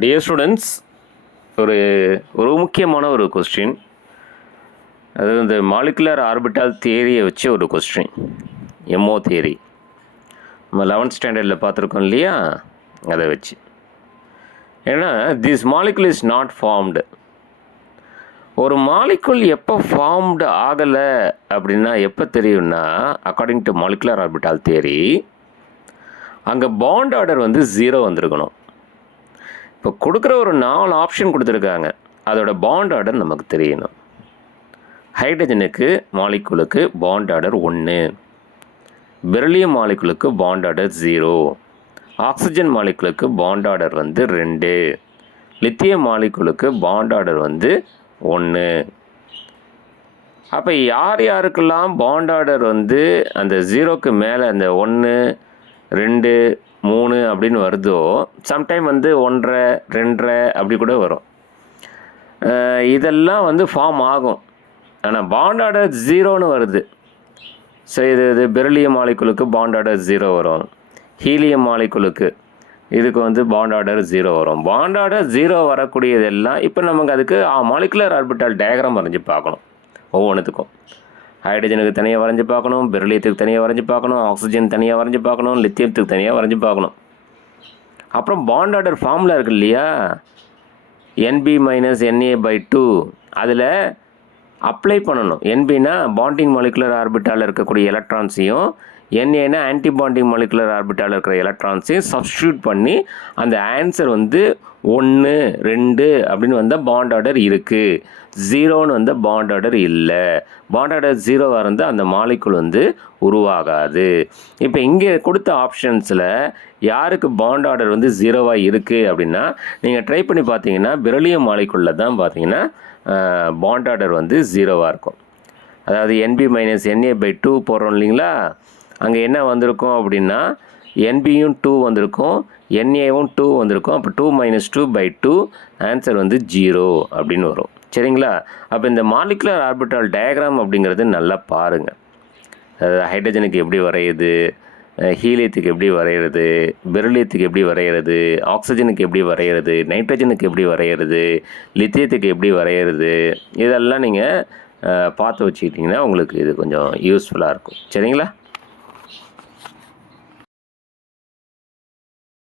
Dear students, ஒரு முக்கியமான ஒரு கொஸ்டின். அது இந்த மாலிகுலர் ஆர்பிட்டால் தியரியை வச்சு ஒரு கொஸ்டின், எம்ஓ தியரி. நம்ம 11th ஸ்டாண்டர்டில் பார்த்துருக்கோம் இல்லையா, அதை வச்சு. ஏன்னா this molecule is not formed. ஒரு மாலிகுல் எப்போ ஃபார்ம்டு ஆகலை அப்படின்னா எப்போ தெரியும்னா, according to molecular orbital theory, அங்கே பாண்ட் ஆர்டர் வந்து 0 வந்திருக்கணும். இப்போ கொடுக்குற ஒரு 4 ஆப்ஷன் கொடுத்துருக்காங்க, அதோட பாண்ட் ஆர்டர் நமக்கு தெரியணும். ஹைட்ரஜனுக்கு மாலிகுலுக்கு பாண்ட் ஆர்டர் 1, பெரிலியம் மாலிகுலுக்கு பாண்ட் ஆர்டர் 0, ஆக்சிஜன் மாலிகுலுக்கு பாண்ட் ஆர்டர் வந்து 2, லித்தியம் மாலிகுலுக்கு பாண்ட் ஆர்டர் வந்து 1. அப்போ யார் யாருக்கெல்லாம் பாண்ட் ஆர்டர் வந்து அந்த 0க்கு மேலே அந்த 1, 2, 3 அப்படின்னு வருதோ, சம்டைம் வந்து 1.5, 2.5 அப்படி கூட வரும். இதெல்லாம் வந்து ஃபார்ம் ஆகும். ஆனால் பாண்ட் ஆர்டர் 0ன்னு வருது. ஸோ இது பெரிலியம் மாலிகுலுக்கு பாண்ட் ஆர்டர் 0 வரும். ஹீலியம் மாலிகுலுக்கு இதுக்கு வந்து பாண்ட் ஆர்டர் 0 வரும். பாண்ட் ஆர்டர் 0 வரக்கூடியதெல்லாம் இப்போ நமக்கு அதுக்கு மாலிகுலர் ஆர்பிட்டால் டயக்ராம் வரைஞ்சி பார்க்கணும். ஒவ்வொன்றுத்துக்கும் ஹைட்ரஜனுக்கு தனியாக வரைஞ்சி பார்க்கணும், பெரிலியத்துக்கு தனியாக வரைஞ்சி பார்க்கணும், ஆக்சிஜன் தனியாக வரைஞ்சி பார்க்கணும், லித்தியத்துக்கு தனியாக வரைஞ்சி பார்க்கணும். அப்புறம் பாண்ட் ஆர்டர் ஃபார்முலா இருக்குது இல்லையா, NB - NA/2, அதில் அப்ளை பண்ணணும். NBனா பாண்டிங் மாலிகுலர் ஆர்பிட்டால் இருக்கக்கூடிய எலக்ட்ரான்ஸையும், NAனா ஆன்டி பாண்டிங் மாலிகுலர் ஆர்பிட்டால் இருக்கிற எலக்ட்ரான்ஸையும் சப்ஸ்டியூட் பண்ணி அந்த ஆன்சர் வந்து 1, 2 அப்படின்னு வந்தால் பாண்ட் ஆர்டர் இருக்குது, 0ன்னு வந்தால் பாண்ட் ஆர்டர் இல்லை. பாண்ட் ஆர்டர் 0 இருந்தால் அந்த மாலிகுல் வந்து உருவாகாது. இப்போ இங்கே கொடுத்த ஆப்ஷன்ஸில் யாருக்கு பாண்ட் ஆர்டர் வந்து 0வாக இருக்குது அப்படின்னா, நீங்கள் ட்ரை பண்ணி பார்த்தீங்கன்னா பெரிலியம் மாலிகுலில் தான் பார்த்தீங்கன்னா பாண்ட் ஆர்டர் வந்து 0வாக இருக்கும். அதாவது NB - NA/2 போடுறோம் இல்லைங்களா, அங்கே என்ன வந்திருக்கும் அப்படின்னா NBயும் 2 வந்திருக்கும், NAவும் 2 வந்திருக்கும். அப்போ 2 - 2/2 ஆன்சர் வந்து 0 அப்படின்னு வரும். சரிங்களா? அப்போ இந்த மாலிகுலர் ஆர்பிட்டால் டயக்ராம் அப்படிங்கிறது நல்லா பாருங்கள். அதாவது ஹைட்ரஜனுக்கு எப்படி வரையுது, ஹீலியத்துக்கு எப்படி வரைகிறது, பெரிலியத்துக்கு எப்படி வரைகிறது, ஆக்சிஜனுக்கு எப்படி வரைகிறது, நைட்ரஜனுக்கு எப்படி வரைகிறது, லித்தியத்துக்கு எப்படி வரைகிறது, இதெல்லாம் நீங்கள் பார்த்து வச்சுக்கிட்டிங்கன்னா உங்களுக்கு இது கொஞ்சம் யூஸ்ஃபுல்லாக இருக்கும். சரிங்களா?